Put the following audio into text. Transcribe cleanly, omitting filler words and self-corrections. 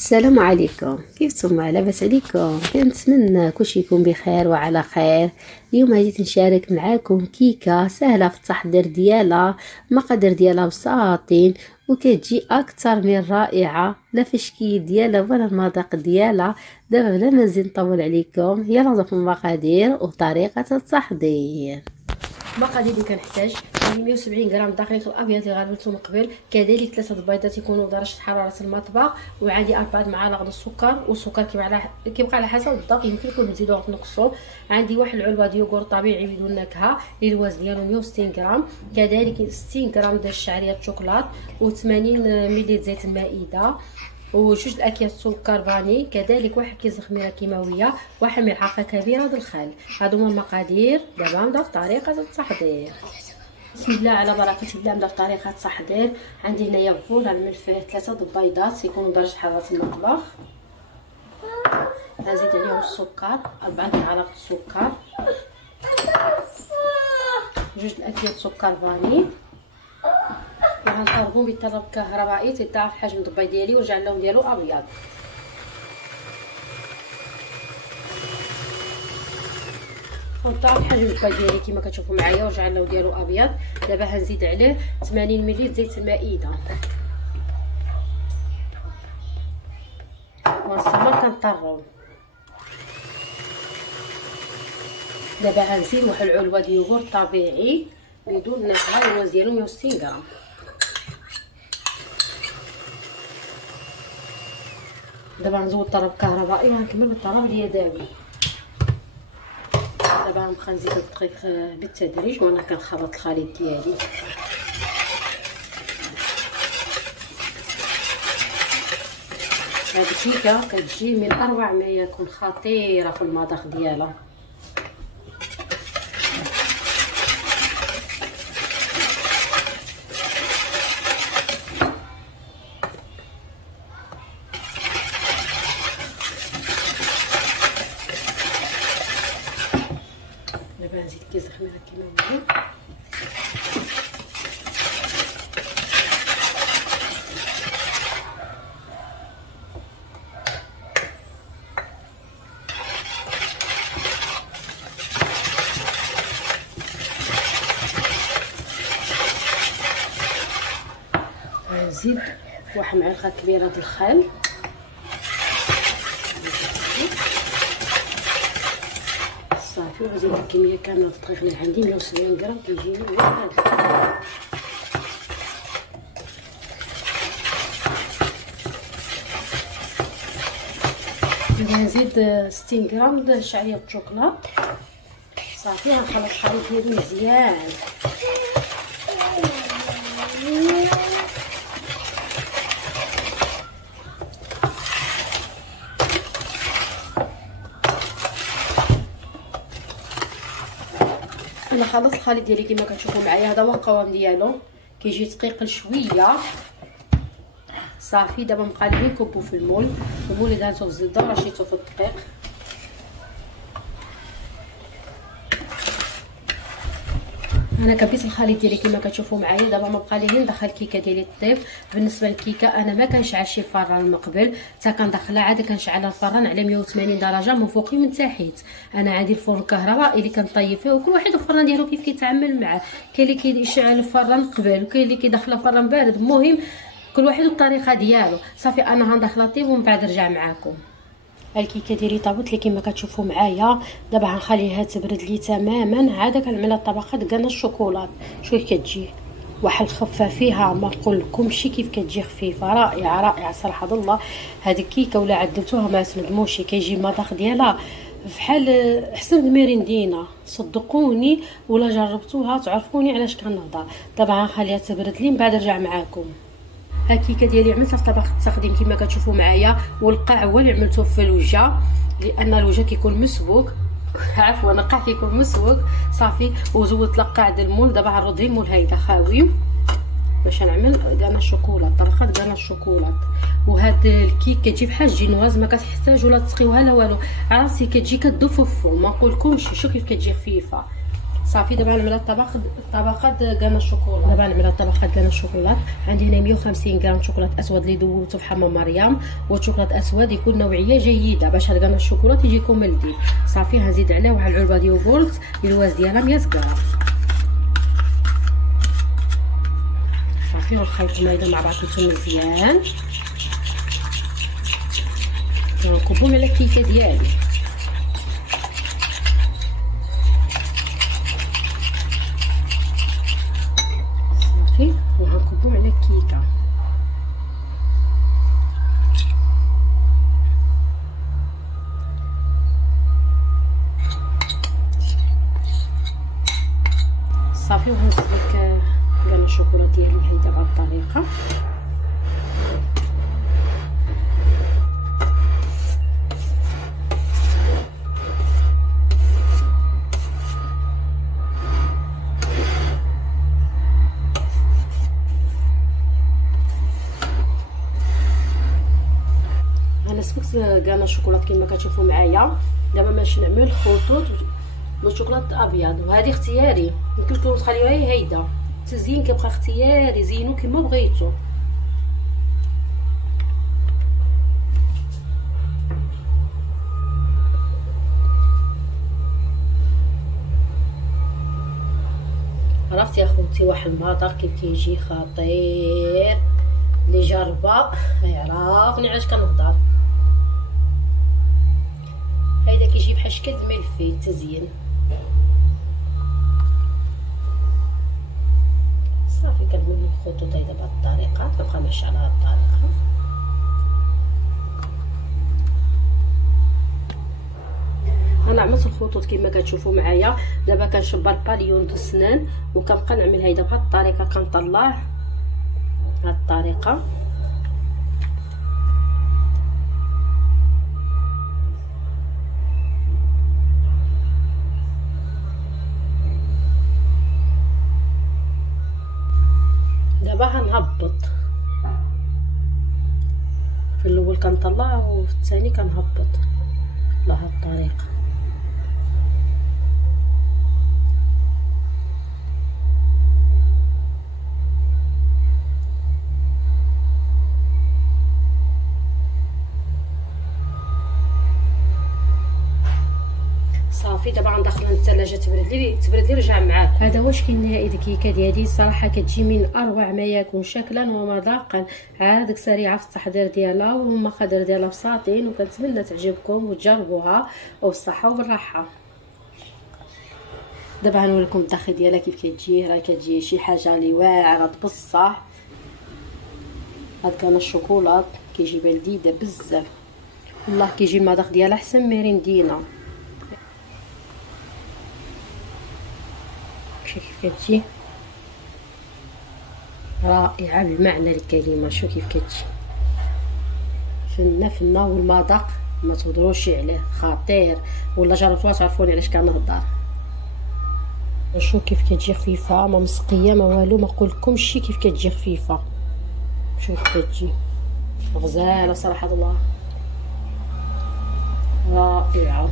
السلام عليكم، كيفتم؟ لاباس عليكم؟ كنتمنى كلشي يكون بخير وعلى خير. اليوم جيت نشارك معاكم كيكه سهله في التحضير ديالها. المقادير ديالها بساطين وكتجي اكثر من رائعه، لا في الشكل ديالها ولا المذاق ديالها. دابا بلا ما نزيد نطول عليكم، يلا نشوفوا المقادير وطريقه التحضير. المقادير اللي كنحتاج: 170 غرام دقيق الابيض اللي غربلته من قبل، كذلك 3 بيضات يكونوا بدرجه حراره المطبخ، وعندي 4 معالق السكر، والسكر كيبقى على حسب الذوق، يمكن لكم تزيدوا وتنقصوا. عندي واحد العلبه ديال يوغورت طبيعي بدون نكهه اللي الوزن ديالو 160 غرام، كذلك 60 غرام ديال الشعريه الشوكولات، و80 ملل زيت المائده، وجوج الاكياس سكر فاني، كذلك واحد كيس خميره كيماويه، واحد ملعقه كبيره د الخل. هادو هما المقادير. دابا نبداو في طريقه التحضير. بسم الله على بركه الله. نبدا في طريقه التحضير. عندي هنايا فول غنملفيه 3 البيضات يكونوا درجه حراره المطبخ، غنزيد عليهم السكر 4 معالق السكر، جوج الاكياس سكر فاني، وغنقلبهم بالطرب كهربائي تضاعف حجم البيض ديالي ويرجع اللون ديالو ابيض. ضاعف حجم البيض ديالي كما كتشوفوا معايا ورجع اللون ديالو ابيض. دابا غنزيد عليه 80 ملل زيت المائده ونستمر كنطرو. دابا غنزيد واحد العلبه ديال يوغورت طبيعي بدون نكهه، الوزن ديالو 160 غرام. دابا غنزود طرب كهربائي وغنكمل بالطرب اليدوي. دابا غنبقى نزيد الدقيق بالتدريج وانا كنخلط الخليط ديالي. هاد الكيكه كتجي من اروع ما يكون، خطيره في المذاق ديالها. دابا نزيد كيس خميره كيماويه، غنزيد واحد معلقه كبيره د الخل، صافي. وغنزيد الكميه كامله د الدقيق اللي عندي 170 غرام كيجيني واحد. غنزيد 60 غرام د شعريه الشوكولات، صافي. غنخلط الخليط ديالو مزيان. انا خلصت الخليط ديالي كما كتشوفوا معايا. هذا هو القوام ديالو، كيجي ثقيل شويه، صافي. دابا مقادير نكبو في المول اللي دهنتو بالزبده ورشيتو في الدقيق. انا كبيت الخليط ديالي كما كتشوفوا معايا. دابا ما بقى لي غير ندخل الكيكه ديالي طيب. بالنسبه للكيكه انا ما كنشعلش الفران من قبل، حتى كندخلها عاد كنشعل الفران على 180 درجه من فوق ومن تحت. انا عندي الفرن الكهربائي اللي كنطيب فيه، وكل واحد الفران ديالو كيف كيتعامل معاه. كاين اللي كيشعل الفران قبل وكاين اللي كيدخل الفران بارد. المهم كل واحد والطريقه ديالو. صافي انا غندخلها طيب ومن بعد نرجع معكم. الكيكه ديالي طابت لي كما كتشوفوا معايا. دابا غنخليها تبرد لي تماما. عاد كنعملها طبقات كاع الشوكولات. شوف كتجي واحد الخفه فيها ما نقول لكمش كيف كتجي خفيفه، رائعه رائعه صراحه الله. هذه الكيكه ولا عدلتوها ما تندموش، كيجي المذاق ديالها فحال احسن من ميريندينا، صدقوني ولا جربتوها تعرفوني علاش كنهضر. دابا غنخليها تبرد لي من بعد نرجع معكم. الكيكه ديالي عملتها في طبق التقديم كما كتشوفوا معايا، والقاع هو اللي عملته في الوجه لان الوجه كيكون مسبوك، عفوا القاع كيكون مسبوك، صافي. وزودت القاع ديال المول. دابا غنرد المول هيدا خاوي باش نعمل ديال الشوكولات، طبقات ديال الشوكولات. وهاد الكيك كتجي بحال الجينواز، ما كتحتاج ولا تسقيوها لا والو، عرفتي كتجي كتذوب في الفم. ما نقولكمش شوف كيف كتجي خفيفه، صافي دابا نعمل الطبقات كاع الشوكولا. دابا نعمل الطبقات كاع الشوكولات. عندي هنا 150 غرام شوكولات اسود اللي دوبته في حمام مريم، والشوكولات اسود يكون نوعيه جيده باش هاد كاع الشوكولات يجيكم ملذيذ. صافي غنزيد عليه واحد العلبه ديال يوغورت الواز ديالها 100 غرام. صافي ونخلطهم هيدا مع بعضهم مزيان، ونكبهم على الكيكه ديالي. صافي وغنكبهم على الكيكه. صافي وغنسلك كاع الشوكولا ديالي هيدا بهاد الطريقه. انا سبقت كاع الشوكولات كما كتشوفوا معايا. دابا باش نعمل خطوط بالشوكولات ابيض، وهذه اختياري، يمكن تخليوها هيدا. التزيين كيبقى اختياري، زينو كما بغيتو. عرفتي يا خوتي واحد المذاق كيف كيجي خطير، اللي جربه يعرفني علاش كنهضر. هيدا كيجي بحال شكل الملفي التزيين. صافي كنعمل الخطوط هيدا بهاد الطريقه، كنبقى ماشيه على هاد الطريقه. انا عملت الخطوط كما كتشوفوا معايا. دابا كنشبر باليون دو السنان وكنبقى نعمل هيدا بهاد الطريقه، كنطلع هاد الطريقه. دابا غنهبط، في الاول كنطلع وفي الثاني كنهبط بهاد الطريقه. صافي دابا غندخلها للثلاجه تبرد لي رجع معاك. هذا هو الشكل النهائي ديال الكيكه ديالي. الصراحه كتجي من اروع ما يكون شكلا ومذاقا. عاد سريعه في التحضير ديالها والمقادير ديالها بساطين، وكنتمنى تعجبكم وتجربوها وبالصحه وبالراحه. دابا غنوريكم الداخل ديالها كيف كتجي. راه كتجي شي حاجه اللي واعره بصح. هاد كان الشوكولات كيجي لذيذه بزاف والله، كيجي المذاق ديالها احسن ميريندينا. شوف كيف كتجي رائعه بمعنى الكلمه. شو كيف كتجي فنه والمذاق ما تهضروش عليه، خطير. ولا جربتوها تعرفوني علاش كنهضر. شو كيف كتجي خفيفه، ما مسقيه ما والو، ما نقولكمش كيف كتجي خفيفه. شوف كتجي غزاله صراحه الله، رائعه.